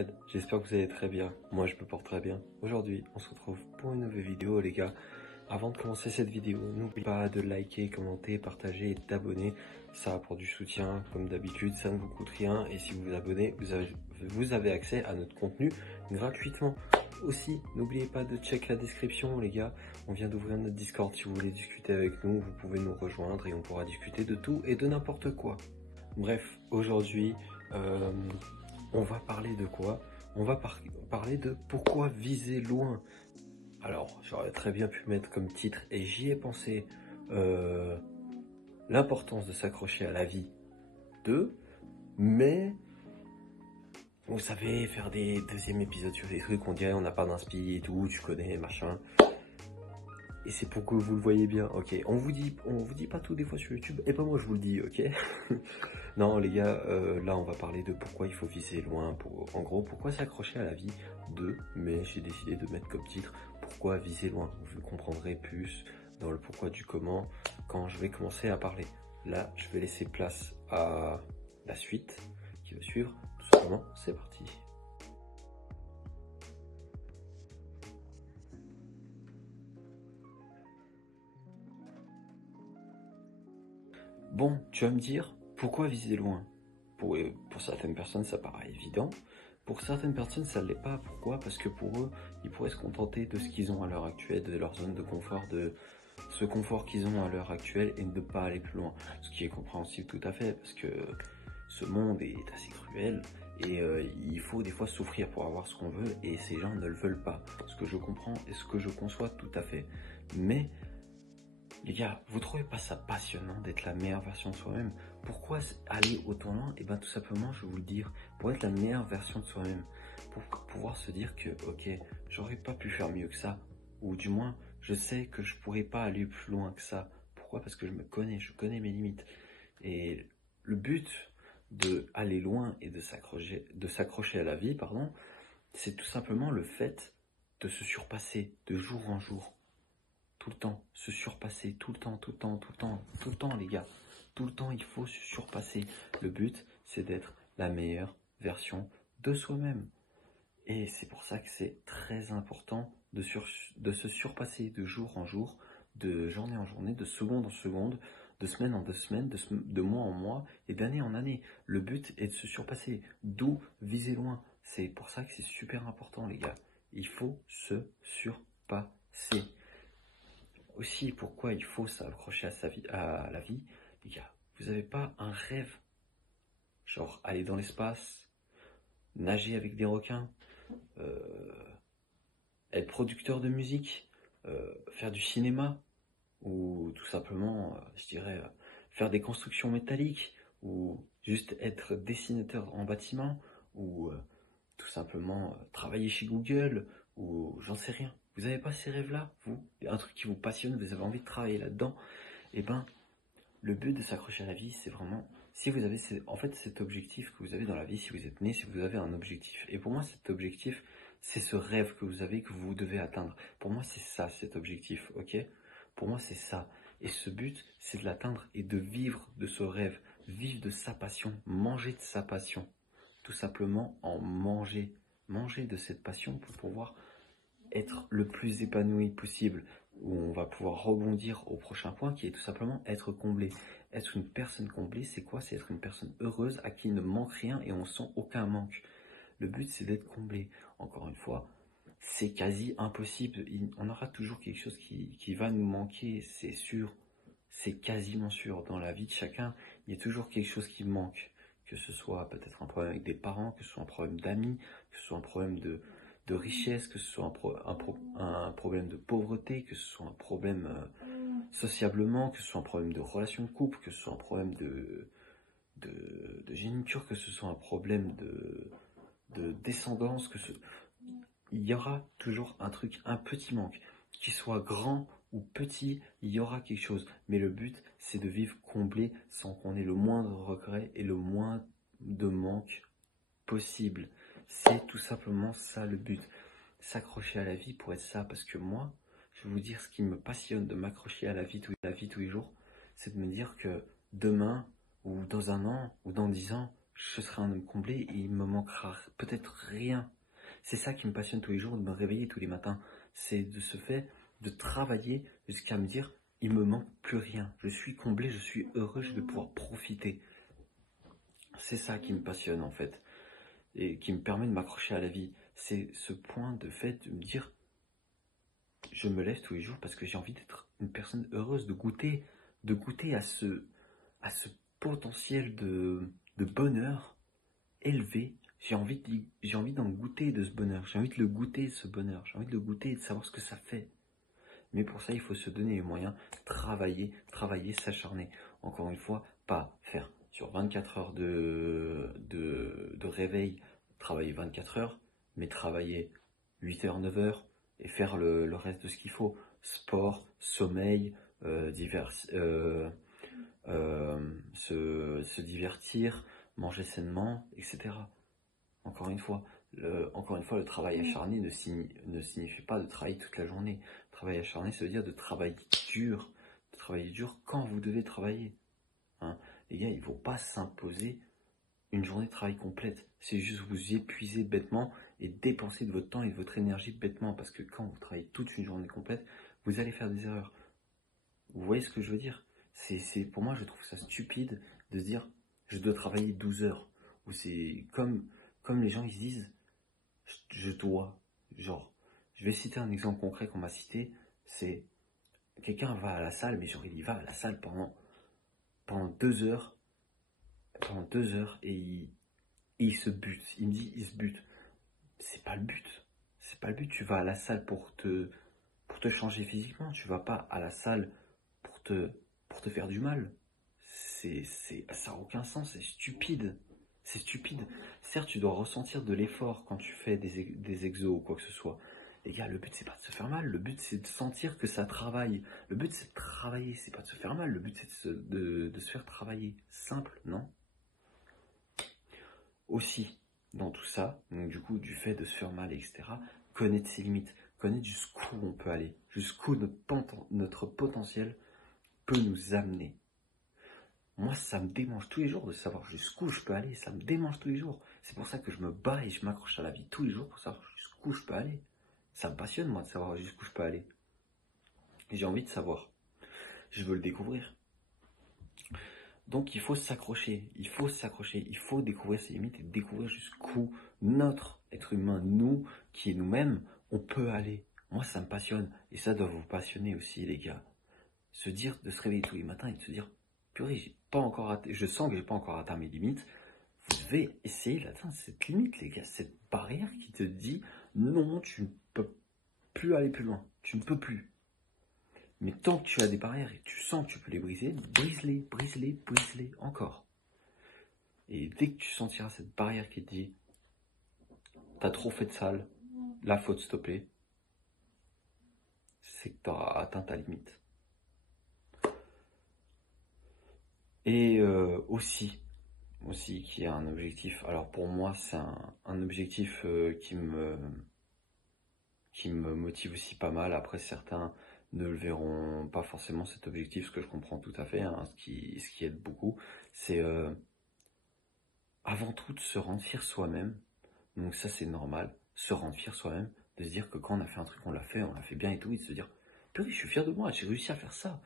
Riyad, j'espère que vous allez très bien. Moi je me porte très bien. Aujourd'hui, on se retrouve pour une nouvelle vidéo les gars. Avant de commencer cette vidéo, n'oubliez pas de liker, commenter, partager et d'abonner. Ça apporte du soutien comme d'habitude, ça ne vous coûte rien. Et si vous vous abonnez, vous avez accès à notre contenu gratuitement. Aussi, n'oubliez pas de check la description les gars. On vient d'ouvrir notre Discord. Si vous voulez discuter avec nous, vous pouvez nous rejoindre et on pourra discuter de tout et de n'importe quoi. Bref, aujourd'hui, on va parler de quoi? On va parler de pourquoi viser loin. Alors, j'aurais très bien pu mettre comme titre, et j'y ai pensé, l'importance de s'accrocher à la vie 2, mais vous savez, faire des deuxièmes épisodes sur des trucs, on dirait on n'a pas d'inspi et tout, tu connais, machin. Et c'est pour que vous le voyez bien, ok. On vous dit pas tout des fois sur YouTube, et pas moi je vous le dis, ok. Non les gars, là on va parler de pourquoi il faut viser loin, en gros pourquoi s'accrocher à la vie 2, mais j'ai décidé de mettre comme titre pourquoi viser loin. Vous comprendrez plus dans le pourquoi du comment quand je vais commencer à parler. Là je vais laisser place à la suite qui va suivre, tout simplement, c'est parti. Bon, tu vas me dire, pourquoi viser loin? Pour certaines personnes, ça paraît évident. Pour certaines personnes, ça ne l'est pas. Pourquoi? Parce que pour eux, ils pourraient se contenter de ce qu'ils ont à l'heure actuelle, de leur zone de confort, de ce confort qu'ils ont à l'heure actuelle et de ne pas aller plus loin. Ce qui est compréhensible tout à fait, parce que ce monde est assez cruel et il faut des fois souffrir pour avoir ce qu'on veut et ces gens ne le veulent pas. Ce que je comprends et ce que je conçois tout à fait. Mais les gars, vous trouvez pas ça passionnant d'être la meilleure version de soi-même? Pourquoi aller autant loin? Et bien tout simplement, je vais vous le dire, pour être la meilleure version de soi-même, pour pouvoir se dire que, ok, j'aurais pas pu faire mieux que ça, ou du moins, je sais que je pourrais pas aller plus loin que ça. Pourquoi? Parce que je me connais, je connais mes limites. Et le but de aller loin et de s'accrocher à la vie, pardon, c'est tout simplement le fait de se surpasser de jour en jour. Tout le temps, se surpasser, tout le temps, les gars. Tout le temps, il faut se surpasser. Le but, c'est d'être la meilleure version de soi-même. Et c'est pour ça que c'est très important de se surpasser de jour en jour, de journée en journée, de seconde en seconde, de semaine en semaine, de mois en mois et d'année en année. Le but est de se surpasser, d'où viser loin. C'est pour ça que c'est super important, les gars. Il faut se surpasser. Aussi, pourquoi il faut s'accrocher à la vie, les gars, vous n'avez pas un rêve, genre aller dans l'espace, nager avec des requins, être producteur de musique, faire du cinéma, ou tout simplement, je dirais, faire des constructions métalliques, ou juste être dessinateur en bâtiment, ou tout simplement travailler chez Google, ou j'en sais rien. Vous n'avez pas ces rêves-là, vous? Un truc qui vous passionne, vous avez envie de travailler là-dedans? Et ben, le but de s'accrocher à la vie, c'est vraiment, si vous avez en fait cet objectif que vous avez dans la vie, si vous êtes né, si vous avez un objectif. Et pour moi, cet objectif, c'est ce rêve que vous avez, que vous devez atteindre. Pour moi, c'est ça, cet objectif, ok? Pour moi, c'est ça. Et ce but, c'est de l'atteindre et de vivre de ce rêve, vivre de sa passion, manger de sa passion. Tout simplement en manger. Manger de cette passion pour pouvoir être le plus épanoui possible, où on va pouvoir rebondir au prochain point qui est tout simplement être comblé. Être une personne comblée, c'est quoi? C'est être une personne heureuse à qui il ne manque rien et on sent aucun manque. Le but, c'est d'être comblé. Encore une fois, c'est quasi impossible. On aura toujours quelque chose qui va nous manquer, c'est sûr. C'est quasiment sûr. Dans la vie de chacun, il y a toujours quelque chose qui manque. Que ce soit peut-être un problème avec des parents, que ce soit un problème d'amis, que ce soit un problème de richesse, que ce soit un problème de pauvreté, que ce soit un problème sociablement, que ce soit un problème de relation de couple, que ce soit un problème de géniture, que ce soit un problème de descendance, il y aura toujours un truc, un petit manque, qu'il soit grand ou petit, il y aura quelque chose. Mais le but, c'est de vivre comblé sans qu'on ait le moindre regret et le moins de manque possible. C'est tout simplement ça le but. S'accrocher à la vie pour être ça. Parce que moi, je vais vous dire ce qui me passionne de m'accrocher à la vie tous les jours, c'est de me dire que demain, ou dans un an, ou dans 10 ans, je serai un homme comblé et il me manquera peut-être rien. C'est ça qui me passionne tous les jours, de me réveiller tous les matins. C'est de ce fait de travailler jusqu'à me dire, il me manque plus rien. Je suis comblé, je suis heureux, je vais pouvoir profiter. C'est ça qui me passionne en fait. Et qui me permet de m'accrocher à la vie. C'est ce point de fait de me dire, je me lève tous les jours parce que j'ai envie d'être une personne heureuse, de goûter à ce potentiel de bonheur élevé. J'ai envie d'en goûter de ce bonheur. J'ai envie de le goûter, ce bonheur. J'ai envie de le goûter et de savoir ce que ça fait. Mais pour ça, il faut se donner les moyens, travailler, s'acharner. Encore une fois, pas faire sur 24 heures de réveil, travailler 24 heures, mais travailler 8 heures, 9 heures, et faire le reste de ce qu'il faut. Sport, sommeil, se divertir, manger sainement, etc. Encore une fois, le travail acharné ne signifie pas de travailler toute la journée. Le travail acharné, ça veut dire de travailler dur quand vous devez travailler. Hein. Les gars, il ne faut pas s'imposer une journée de travail complète. C'est juste vous épuiser bêtement et dépenser de votre temps et de votre énergie bêtement. Parce que quand vous travaillez toute une journée complète, vous allez faire des erreurs. Vous voyez ce que je veux dire? Pour moi, je trouve ça stupide de se dire je dois travailler 12 heures. Ou c'est comme les gens ils se disent je dois. Genre, je vais citer un exemple concret qu'on m'a cité, c'est quelqu'un va à la salle, mais genre il va à la salle pendant 2 heures, et il se bute. Il me dit il se bute. C'est pas le but. C'est pas le but. Tu vas à la salle pour te changer physiquement. Tu vas pas à la salle pour te faire du mal. Ça n'a aucun sens, c'est stupide. C'est stupide. Certes, tu dois ressentir de l'effort quand tu fais des exos ou quoi que ce soit. Les gars, le but, c'est pas de se faire mal. Le but, c'est de sentir que ça travaille. Le but, c'est de travailler. C'est pas de se faire mal. Le but, c'est de se faire travailler. Simple, non? Aussi, dans tout ça, donc du coup, du fait de se faire mal, etc., connaître ses limites. Connaître jusqu'où on peut aller. Jusqu'où notre potentiel peut nous amener. Moi, ça me démange tous les jours de savoir jusqu'où je peux aller. Ça me démange tous les jours. C'est pour ça que je me bats et je m'accroche à la vie tous les jours pour savoir jusqu'où je peux aller. Ça me passionne, moi, de savoir jusqu'où je peux aller. Et j'ai envie de savoir. Je veux le découvrir. Donc, il faut s'accrocher. Il faut découvrir ses limites et découvrir jusqu'où notre être humain, nous, qui est nous-mêmes, on peut aller. Moi, ça me passionne. Et ça doit vous passionner aussi, les gars. De se réveiller tous les matins et de se dire, purée, je sens que j'ai pas encore atteint mes limites. Vous devez essayer d'atteindre cette limite, les gars, cette barrière qui te dit non, tu ne peux plus aller plus loin, tu ne peux plus. Mais tant que tu as des barrières et tu sens que tu peux les briser, brise-les encore. Et dès que tu sentiras cette barrière qui te dit t'as trop fait de salle, là faut te stopper, c'est que tu auras atteint ta limite. Et aussi qui est un objectif. Alors pour moi, c'est un objectif qui me motive aussi pas mal. Après, certains ne le verront pas forcément cet objectif, ce que je comprends tout à fait, hein, ce qui aide beaucoup. C'est avant tout de se rendre fier soi-même. Donc ça, c'est normal, se rendre fier soi-même, de se dire que quand on a fait un truc, on l'a fait bien et tout, et de se dire, purée, je suis fier de moi, j'ai réussi à faire ça.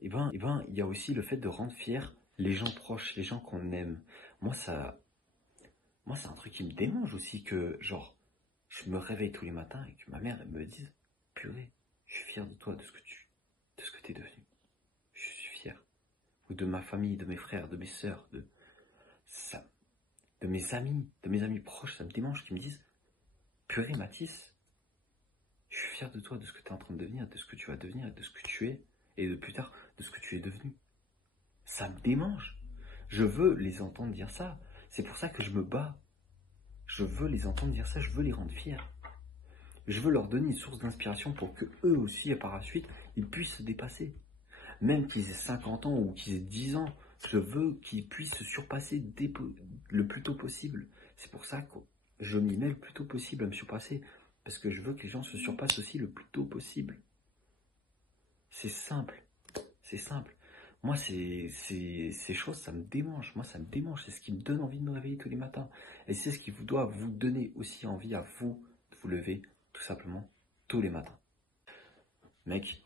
Et ben, il y a aussi le fait de rendre fier les gens proches, les gens qu'on aime. Moi, c'est un truc qui me démange aussi que, genre, je me réveille tous les matins et que ma mère, elle me dise, purée, je suis fier de toi, de ce que t'es devenu. Je suis fier. Ou de ma famille, de mes frères, de mes sœurs, de mes amis proches, ça me démange qu'ils me disent, purée, Mathis, je suis fier de toi, de ce que tu es en train de devenir, de ce que tu vas devenir, de ce que tu es, et de plus tard, de ce que tu es devenu. Ça me démange. Je veux les entendre dire ça. C'est pour ça que je me bats. Je veux les entendre dire ça, je veux les rendre fiers. Je veux leur donner une source d'inspiration pour que eux aussi, et par la suite, ils puissent se dépasser. Même qu'ils aient 50 ans ou qu'ils aient 10 ans, je veux qu'ils puissent se surpasser le plus tôt possible. C'est pour ça que je m'y mets le plus tôt possible à me surpasser. Parce que je veux que les gens se surpassent aussi le plus tôt possible. C'est simple. C'est simple. Moi, ces choses, ça me démange. Moi, ça me démange. C'est ce qui me donne envie de me réveiller tous les matins. Et c'est ce qui vous doit vous donner aussi envie à vous de vous lever, tout simplement, tous les matins. Mec,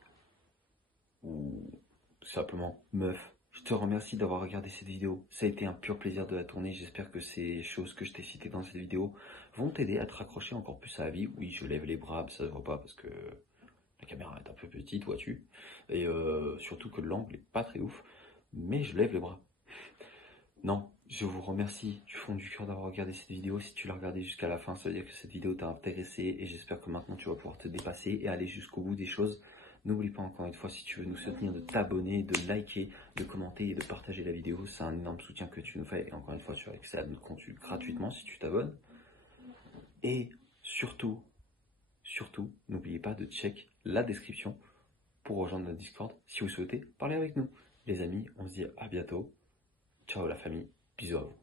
ou tout simplement meuf, je te remercie d'avoir regardé cette vidéo. Ça a été un pur plaisir de la tourner. J'espère que ces choses que je t'ai citées dans cette vidéo vont t'aider à te raccrocher encore plus à la vie. Oui, je lève les bras, ça se voit pas parce que la caméra est un peu petite, vois-tu. Et surtout que l'angle est pas très ouf. Mais je lève les bras. Non, je vous remercie du fond du cœur d'avoir regardé cette vidéo. Si tu l'as regardée jusqu'à la fin, ça veut dire que cette vidéo t'a intéressé et j'espère que maintenant tu vas pouvoir te dépasser et aller jusqu'au bout des choses. N'oublie pas encore une fois, si tu veux nous soutenir, de t'abonner, de liker, de commenter et de partager la vidéo. C'est un énorme soutien que tu nous fais et encore une fois, tu as accès à notre contenu gratuitement si tu t'abonnes. Et surtout, n'oubliez pas de check la description pour rejoindre notre Discord si vous souhaitez parler avec nous. Les amis, on se dit à bientôt. Ciao la famille, bisous à vous.